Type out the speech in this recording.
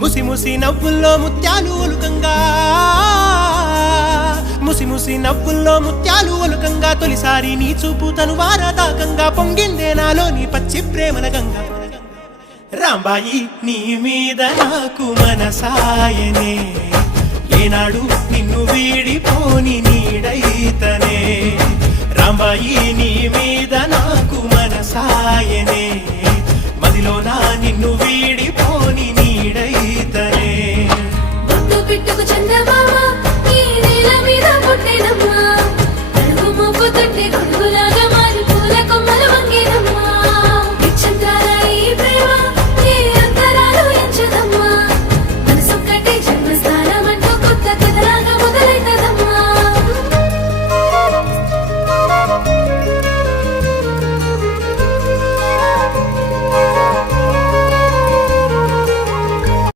ముసి ముసి నవ్వుల్లో ముత్యాలు ఒలుకంగా ముసి ముసి నవ్వుల్లో ముత్యాలు ఒలుకంగా తొలిసారి నీ చూపు తను వారదాకంగా పొంగిందే నాలో నీ పచ్చి ప్రేమల గంగా రాంబాయి నీ మీద నాకు మనసాయనే ఏనాడు నిన్ను వీడిపోని నీడైతనే రాంబాయి నీ మీద నాకు మనసాయనే మదిలో నా నిన్ను వీడి